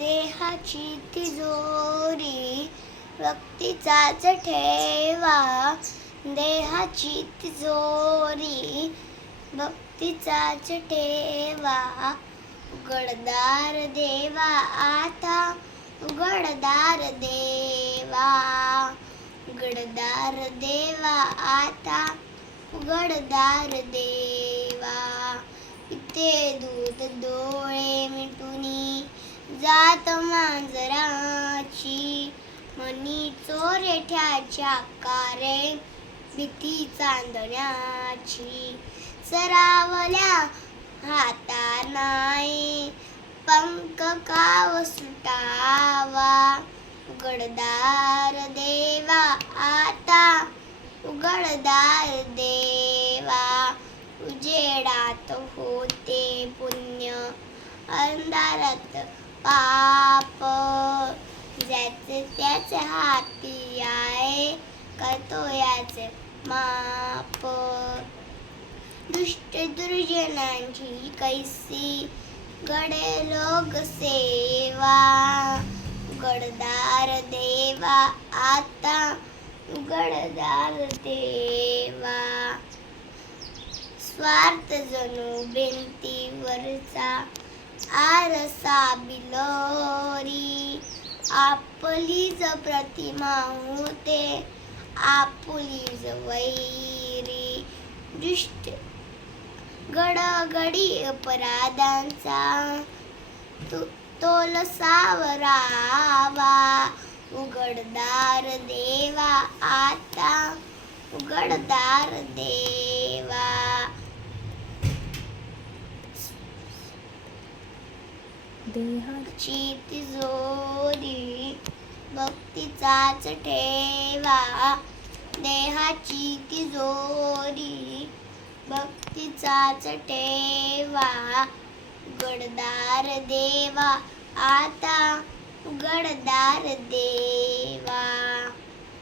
देहाची तिजोरी भक्तीचाच ठेवा. देहाची तिजोरी भक्तीचाच ठेवा. उघडदार देवा आता, उघडदार देवा. उघडदार देवा आता, उघडदार देवा. इथे दूध डोळे मिटूनी जात मांजराची, मनी चोरट्याच्या आकारे भीती चांदण्याची. सरावल्या हातानाई पंख काव सुटावा. उघडदार देवा आता, उघडदार देवा. उजेडात होते पुण्य, अंधारात पाप. ज्याचे त्याचे हाती आहे, करतो याचे माप. दुष्ट दुर्जनांची कैसी घडे लोक सेवा. उघडदार देवा आता, उघडदार देवा. स्वार्थ जणू भिंतीवरचा आरसा बिलोरी. आपलीच प्रतिमा होते, आपुलीच वैरी. दुष्ट गडगडी अपराधांचा तोल सावरावा. उघडदार देवा आता, उघडदार देवा. देहाची तिजोरी भक्तीचाच ठेवा. देहाची तिजोरी भक्तीचाच ठेवा. उघडदार देवा आता, उघडदार देवा.